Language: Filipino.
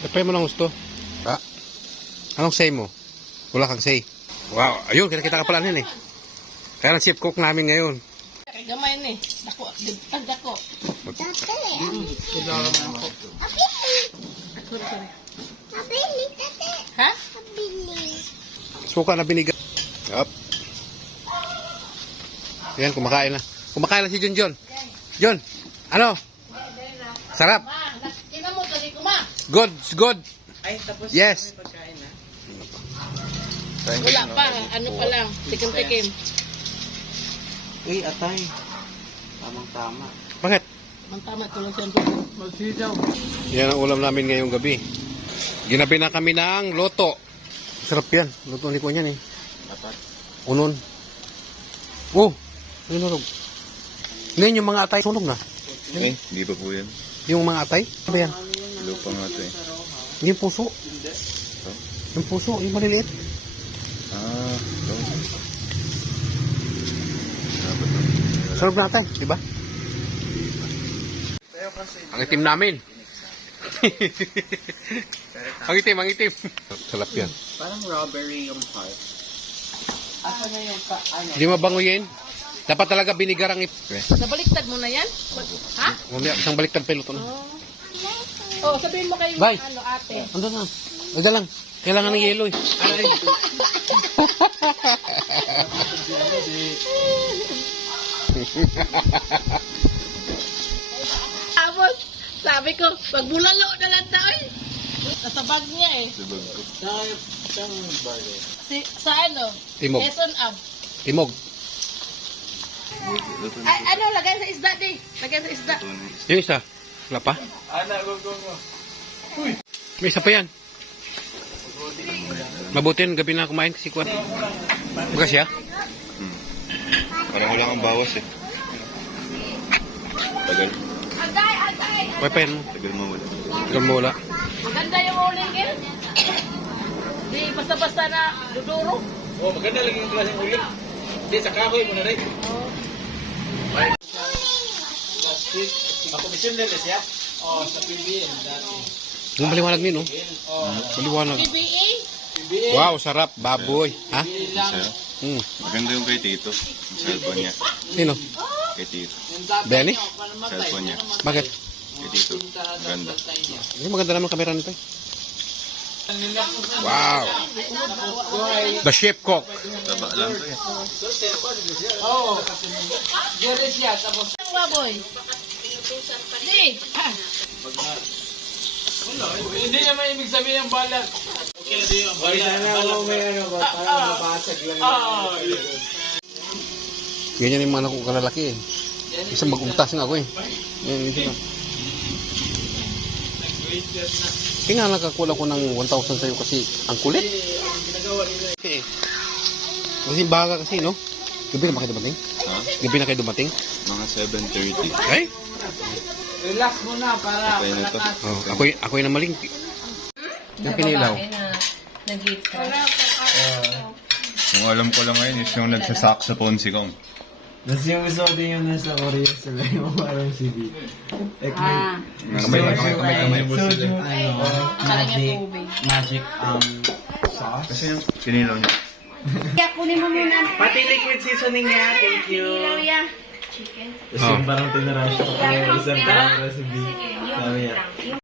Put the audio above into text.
Tapay mo ng gusto. Ha? Anong say mo? Wala kang say. Wow, ayun, kita ka pala nun eh. Kaya ang chef cook namin ngayon. Gamay ni. Dako, dako. Ha? Suka na binigang. Yup. Yan, kumakain na. Kumakain na si John John. John, ano? Sarap. Tingnan mo, dali ko ma. Good, good. Ay, tapos Yes. may pagkain na. Wala pa, ano pa lang. Tikim-tikim. Uy, atay. Tamang-tama. Bakit? Ang tama ito lang siya. Magsidaw. Yan ang ulam namin ngayong gabi. Ginabi na kami ng loto. Sarap yan. Loto ni ko yan eh. Atat. Unon. Oh, sinurog. Ngayon yung mga atay, sunog na. Eh, hindi pa po yan. Yung mga atay, ano ba yan? Lupa nga ito eh. Yung puso. Yung puso, yung maliliit. Ah, ito. Sarap na atay, di ba? Ang itim namin. ang itim. Sarap yan. Parang robbery yung heart. Asa na yung Hindi mabango yan. Dapat talaga binigar ang Nabaliktad mo na yan? Ha? isang baliktad peloton. Oh, sabihin mo kay Bye. ano, ate. Ando na. Ando lang. Kailangan ng yelo eh. Tapos, sabi ko, magbulalo na lang tayo. Nasa bag niya eh. Sabag ko. Saan barley? Sa ano? Timog. Quezon Ab. Timog. Luto na Ay, ano, lagay sa isda di. Lagay sa isda. ito na eh. Yung isa. Wala pa? Ana, go. May isa pa yan. Mabuti yung gabi na kumain kasi kuwan. Bukas siya? Parang wala kang bawas eh. Tagal. May pa yan mo. Tagal mo wala. Tagal mo wala. Maganda yung uling eh. Di basta-basta na duduro. Oh, maganda lang yung klaseng ulit. Hindi, sa kahoy mo na rin. Ako mission din siya? Oh, sa PBN dati. Yung maliwanag din, no? Maliwanag. PBA. PBN. Wow, sarap. Baboy. Ha? Masarap. Maganda yung kay Tito. Yung cellphone niya. Sino? Kay Tito. Benny? Cellphone niya. Bakit? Kay Tito. Ganda. Yung maganda naman kamera nito eh. Wow. The chef cook. Taba lang to eh. Oo. Diyan siya. Tapos, Ang baboy. Di. hindi naman ibig sabihin ng balag. Okay, hindi yung balag. Balag may ano ba? Parang mapasag lang. Ganyan yung mga anak ko kalalaki eh. Isang mag-ugtas nga ako eh. Yan, ito na. Kaya nga nakakuha ko ng 1,000 sa'yo kasi ang kulit. Okay. Kasi baga kasi, no? Gabi na ba kayo dumating? Ha? Gabi na kayo dumating? Mga 7:30. Ay? Relax muna para Patay na to. Oh, ako yung namaling. Yung pinilaw. Yung alam ko lang ngayon is yung nagsasaxophone si Kong. Tapos yung gusto ko din yung nasa Oreo sila, yung parang CD. Like, Kamay mo sila. magic sauce. Kasi yung pinilaw niya. Pati liquid seasoning niya. Thank you. Tapos yung parang tinarash ko pa yung isang parang recipe. Sabi niya,